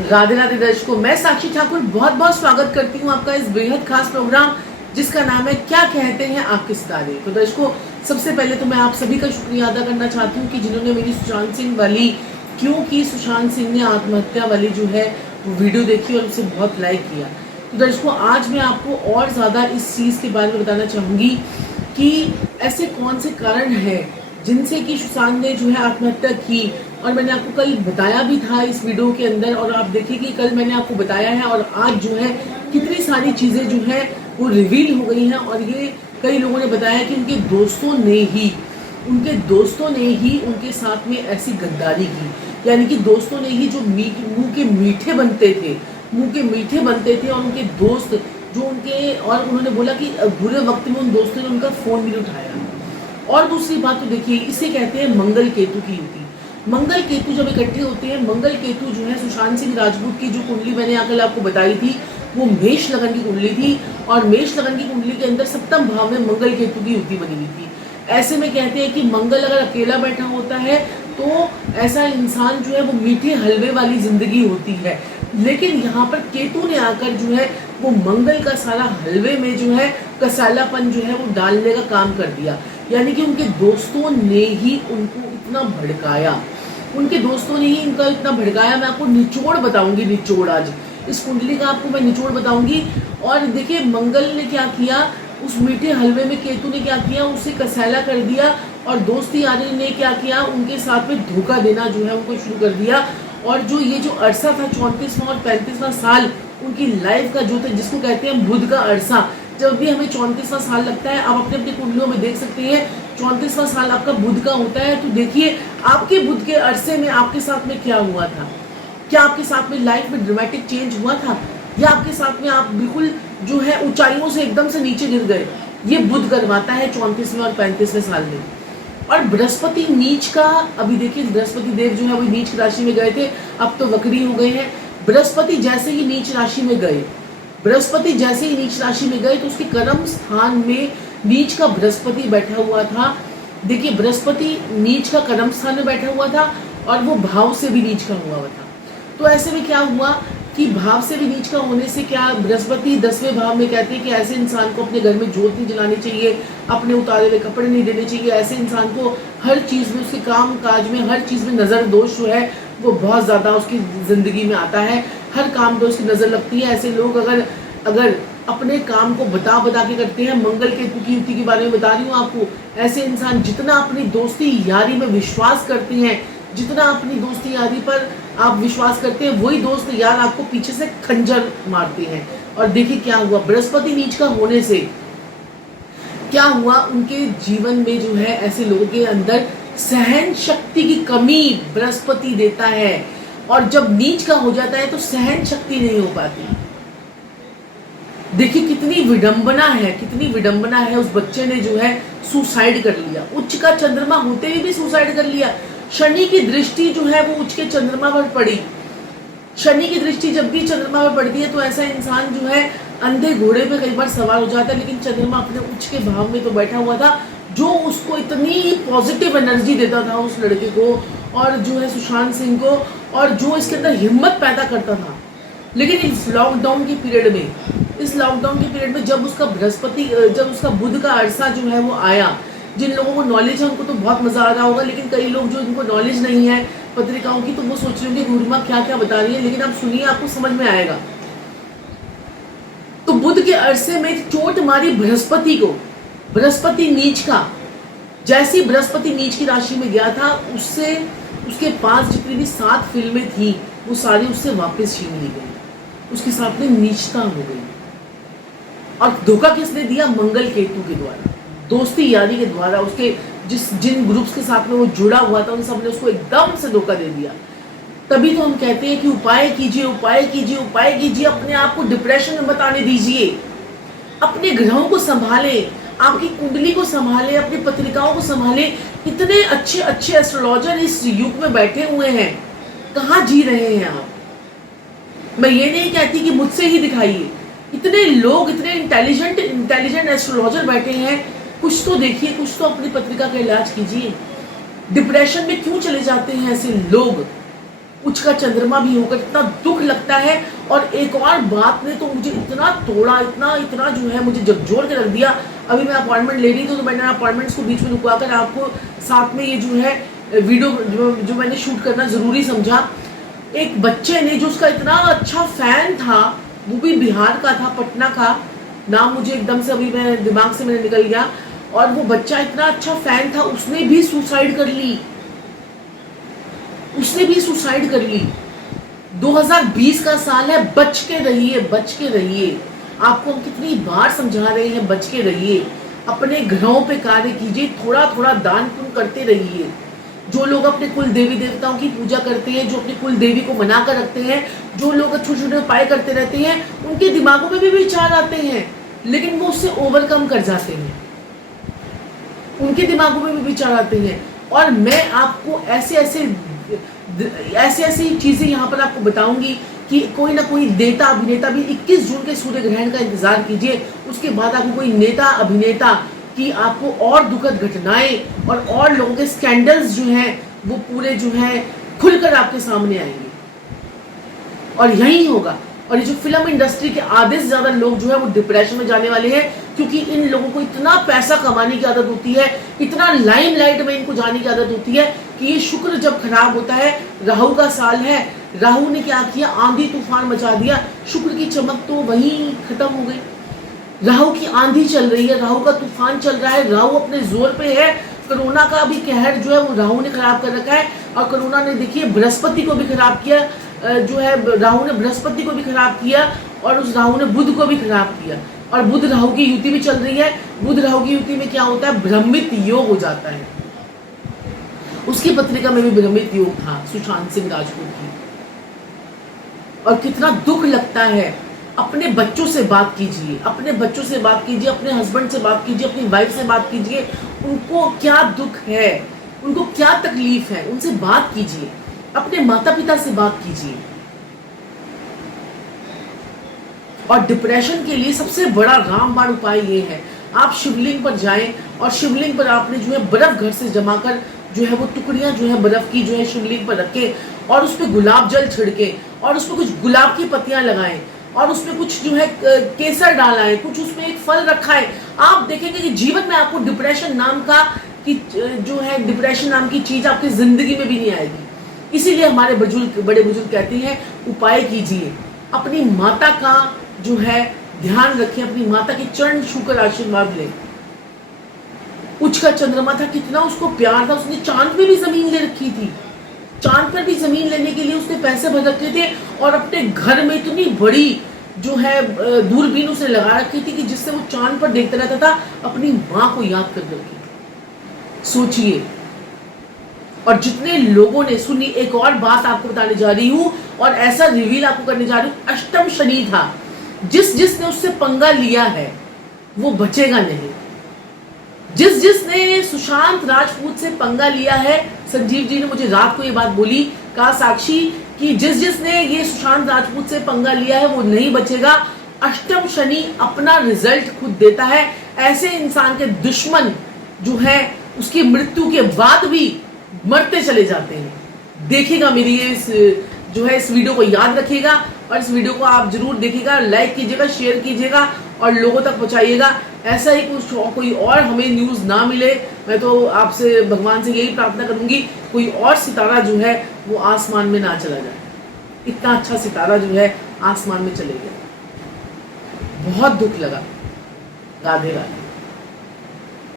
राधे राधे दर्शकों, मैं साक्षी ठाकुर बहुत बहुत स्वागत करती हूँ आपका इस बेहद खास प्रोग्राम जिसका नाम है क्या कहते हैं आपके सितारे। तो दर्शकों, सबसे पहले तो मैं आप सभी का शुक्रिया अदा करना चाहती हूँ कि जिन्होंने मेरी सुशांत सिंह वाली क्योंकि सुशांत सिंह ने आत्महत्या वाली जो है वो वीडियो देखी और उसे बहुत लाइक किया। तो दर्शकों, आज मैं आपको और ज़्यादा इस चीज़ के बारे में बताना चाहूँगी कि ऐसे कौन से कारण हैं जिनसे कि सुशांत ने जो है आत्महत्या की। और मैंने आपको कल बताया भी था इस वीडियो के अंदर, और आप देखिए कि कल मैंने आपको बताया है और आज जो है कितनी सारी चीज़ें जो है वो रिवील हो गई हैं। और ये कई लोगों ने बताया कि उनके दोस्तों ने ही उनके साथ में ऐसी गद्दारी की, यानी कि दोस्तों ने ही जो मुंह के मीठे बनते थे और उनके दोस्त जो उनके, और उन्होंने बोला कि बुरे वक्त में उन दोस्तों ने उनका फ़ोन भी उठाया। और दूसरी बात तो देखिए, इसे कहते हैं मंगल केतु की युति। मंगल केतु जब इकट्ठे होते हैं, मंगल केतु जो है सुशांत सिंह राजपूत की जो कुंडली मैंने कल आपको बताई थी वो मेष लगन की कुंडली थी, और मेष लगन की कुंडली के अंदर सप्तम भाव में मंगल केतु की युति बनी हुई थी। ऐसे में कहते हैं कि मंगल अगर अकेला बैठा होता है तो ऐसा इंसान जो है वो मीठे हलवे वाली जिंदगी होती है, लेकिन यहाँ पर केतु ने आकर जो है वो मंगल का सारा हलवे में जो है कसालापन जो है वो डालने का काम कर दिया। यानी कि उनके दोस्तों ने ही उनको इतना भड़काया, मैं आपको निचोड़ बताऊंगी, निचोड़ आज इस कुंडली का आपको मैं निचोड़ बताऊंगी। और देखिए, मंगल ने क्या किया, उस मीठे हलवे में केतु ने क्या किया, उसे कसैला कर दिया, और दोस्ती यारी ने क्या किया, उनके साथ में धोखा देना जो है उनको शुरू कर दिया। और जो ये जो अरसा था 34वां और 35वां साल उनकी लाइफ का जो था, जिसको कहते हैं बुध का अरसा, जब भी हमें 34वां साल लगता है, आप अपने अपने कुंडलियों में देख सकते हैं 34वां साल आपका बुध का होता है। तो देखिए आपके बुध के अरसे में आपके साथ में क्या हुआ था, क्या आपके साथ में लाइफ में ड्रामेटिक चेंज हुआ था, या आपके साथ में आप बिल्कुल जो है ऊंचाइयों से एकदम से नीचे गिर गए। ये बुध करवाता है 34वें और 35वें साल में। और बृहस्पति नीच का, अभी देखिए बृहस्पति देव जो है वो नीच राशि में गए थे, अब तो वक्री हो गए हैं। बृहस्पति जैसे ही नीच राशि में गए तो उसके कर्म स्थान में नीच का बृहस्पति बैठा हुआ था। देखिए, बृहस्पति नीच का कर्म स्थान में बैठा हुआ था और वो भाव से भी नीच का हुआ था। तो ऐसे में क्या हुआ कि भाव से भी नीच का होने से क्या, बृहस्पति 10वें भाव में कहते हैं कि ऐसे इंसान को अपने घर में जोत नहीं जलानी चाहिए, अपने उतारे हुए कपड़े नहीं देने चाहिए। ऐसे इंसान को हर चीज़ में, उसके काम काज में, हर चीज़ में नज़र दोष जो है वो बहुत ज़्यादा उसकी ज़िंदगी में आता है। हर काम पे उसकी नज़र लगती है। ऐसे लोग अगर अपने काम को बता के करते हैं, मंगल केतु की युति के बारे में बता रही हूँ आपको, ऐसे इंसान जितना अपनी दोस्ती यारी में विश्वास करते हैं, जितना अपनी दोस्ती यारी पर आप विश्वास करते हैं, वही दोस्त यार आपको पीछे से खंजर मारते हैं। और देखिए क्या हुआ, बृहस्पति नीच का होने से क्या हुआ, उनके जीवन में जो है ऐसे लोगों के अंदर सहन शक्ति की कमी बृहस्पति देता है। और जब नीच का हो जाता है तो सहन शक्ति नहीं हो पाती। देखिए कितनी विडंबना है, उस बच्चे ने जो है सुसाइड कर लिया। उच्च का चंद्रमा होते हुए भी सुसाइड कर लिया। शनि की दृष्टि जो है वो उच्च के चंद्रमा पर पड़ी। शनि की दृष्टि जब भी चंद्रमा पर पड़ती है तो ऐसा इंसान जो है अंधे घोड़े पे कई बार सवार हो जाता है, लेकिन चंद्रमा अपने उच्च के भाव में तो बैठा हुआ था, जो उसको इतनी पॉजिटिव एनर्जी देता था उस लड़के को, और जो है सुशांत सिंह को, और जो इसके अंदर हिम्मत पैदा करता था। लेकिन इस लॉकडाउन के पीरियड में जब उसका बुध का अरसा जो है वो आया, जिन लोगों को नॉलेज है उनको तो बहुत मजा आ रहा होगा, लेकिन कई लोग जो इनको नॉलेज नहीं है पत्रिकाओं की, तो वो सोच रहे होंगे गुरुमा क्या क्या बता रही है, लेकिन आप सुनिए, आपको समझ में आएगा। तो बुध के अरसे में चोट मारी बृहस्पति को, बृहस्पति नीच का। जैसी बृहस्पति नीच की राशि में गया था, उसके पास जितनी भी 7 फिल्में थी वो सारी उससे वापस छीन ली गई, उसके साथ में नीचता हो गई। और धोखा किसने दिया, मंगल केतु के द्वारा, दोस्ती यारी के द्वारा। उसके जिन ग्रुप्स के साथ में वो जुड़ा हुआ था उन सब ने उसको एकदम से धोखा दे दिया। तभी तो हम कहते हैं कि उपाय कीजिए, अपने आप को डिप्रेशन में मत आने दीजिए, अपने ग्रहों को संभाले, आपकी कुंडली को संभाले, अपनी पत्रिकाओं को संभाले। इतने अच्छे एस्ट्रोलॉजर इस युग में बैठे हुए हैं, कहाँ जी रहे हैं आप? मैं ये नहीं कहती कि मुझसे ही दिखाइए, इतने लोग, इतने इंटेलिजेंट एस्ट्रोलॉजर बैठे हैं, कुछ तो देखिए, कुछ तो अपनी पत्रिका का इलाज कीजिए। डिप्रेशन में क्यों चले जाते हैं ऐसे लोग? कुछ का चंद्रमा भी होकर इतना दुख लगता है। और एक और बात ने तो मुझे इतना तोड़ा, इतना इतना जो है मुझे झकझोर के रख दिया। अभी मैं अपॉइंटमेंट ले रही थी तो मैंने अपॉइंटमेंट्स को बीच में रुकवा कर आपको साथ में ये जो है वीडियो जो मैंने शूट करना ज़रूरी समझा। एक बच्चे ने, जो उसका इतना अच्छा फैन था, वो भी बिहार का था, पटना का, नाम मुझे एकदम से अभी मैं दिमाग से मेरे निकल गया, और वो बच्चा इतना अच्छा फैन था, उसने भी सुसाइड कर ली। उसने भी सुसाइड कर ली। 2020 का साल है, बच के रहिए, बच के रहिए। आपको हम कितनी बार समझा रहे हैं, बच के रहिए, अपने घरों पे कार्य कीजिए, थोड़ा थोड़ा दान पुण्य करते रहिए। जो लोग अपने कुल देवी देवताओं की पूजा करते हैं, जो अपनी कुल देवी को मना कर रखते हैं, जो लोग छोटे छोटे उपाय करते रहते हैं, उनके दिमागों में भी विचार आते हैं, लेकिन वो उससे ओवरकम कर जाते हैं। उनके दिमागों में भी विचार आते हैं। और मैं आपको ऐसे ऐसी चीजें यहाँ पर आपको बताऊंगी कि कोई ना कोई नेता अभिनेता भी 21 जून के सूर्य ग्रहण का इंतजार कीजिए। उसके बाद आपको कोई नेता अभिनेता कि आपको और दुखद घटनाएं और लोगों के स्कैंडल्स जो हैं वो पूरे जो हैं खुलकर आपके सामने आएंगे, और यही होगा। और ये जो फिल्म इंडस्ट्री के आधे से ज्यादा लोग जो है वो डिप्रेशन में जाने वाले हैं, क्योंकि इन लोगों को इतना पैसा कमाने की आदत होती है, इतना लाइमलाइट में इनको जाने की आदत होती है कि ये शुक्र जब खराब होता है, राहु का साल है, राहु ने क्या किया, आंधी तूफान मचा दिया, शुक्र की चमक तो वहीं खत्म हो गई। राहु की आंधी चल रही है, राहु का तूफान चल रहा है, राहु अपने जोर पे है। कोरोना का भी कहर जो है वो राहु ने खराब कर रखा है, और कोरोना ने देखिए बृहस्पति को भी खराब किया, जो है राहु ने बृहस्पति को भी खराब किया, और उस राहु ने बुध को भी खराब किया। और बुध राहु की युति भी चल रही है। बुध राहु की युति में क्या होता है, भ्रमित योग हो जाता है। उसकी पत्रिका में भी भ्रमित योग था सुशांत सिंह राजपूत की। और कितना दुख लगता है। अपने बच्चों से बात कीजिए, अपने बच्चों से बात कीजिए, अपने हस्बैंड से बात कीजिए, अपनी वाइफ से बात कीजिए। उनको क्या दुख है, उनको क्या तकलीफ है, उनसे बात कीजिए। अपने माता पिता से बात कीजिए। और डिप्रेशन के लिए सबसे बड़ा रामबाण उपाय ये है, आप शिवलिंग पर जाएं, और शिवलिंग पर आपने जो है बर्फ घर से जमा कर जो है वो टुकड़ियां जो है बर्फ की जो है शिवलिंग पर रखे, और उस पर गुलाब जल छिड़के, और उस पर कुछ गुलाब की पत्तियां लगाएं, और उसमें कुछ जो है केसर डाला है, कुछ उसमें एक फल रखा है। आप देखेंगे कि जीवन में आपको डिप्रेशन नाम का कि जो है डिप्रेशन नाम की चीज आपकी जिंदगी में भी नहीं आएगी। इसीलिए हमारे बड़े बुजुर्ग कहते हैं उपाय कीजिए, अपनी माता का जो है ध्यान रखें, अपनी माता के चरण छूकर आशीर्वाद लें। उच्च का चंद्रमा था, कितना उसको प्यार था, उसने चांद पे भी जमीन ले रखी थी। चांद पर भी जमीन लेने के लिए उसने पैसे भर रखे थे, और अपने घर में इतनी बड़ी जो है दूरबीन उसने लगा रखी थी कि जिससे वो चांद पर देखता रहता था, अपनी माँ को याद कर रखी। सोचिए। और जितने लोगों ने सुनी, एक और बात आपको बताने जा रही हूं, और ऐसा रिवील आपको करने जा रही हूं, अष्टम शनि था। जिसने उससे पंगा लिया है वो बचेगा नहीं। जिसने सुशांत राजपूत से पंगा लिया है, संजीव जी ने मुझे रात को ये बात बोली, कहा साक्षी कि जिसने ये सुशांत राजपूत से पंगा लिया है वो नहीं बचेगा। अष्टम शनि अपना रिजल्ट खुद देता है। ऐसे इंसान के दुश्मन जो है उसकी मृत्यु के बाद भी मरते चले जाते हैं। देखिएगा मेरी इस वीडियो को याद रखिएगा, और इस वीडियो को आप जरूर देखिएगा, लाइक कीजिएगा, शेयर कीजिएगा, और लोगों तक पहुंचाइएगा। ऐसा ही कोई और हमें न्यूज़ ना मिले, मैं तो आपसे भगवान से यही प्रार्थना करूंगी, कोई और सितारा जो है वो आसमान में ना चला जाए। इतना अच्छा सितारा जो है आसमान में चले गया। बहुत दुख लगा। राधे राधे।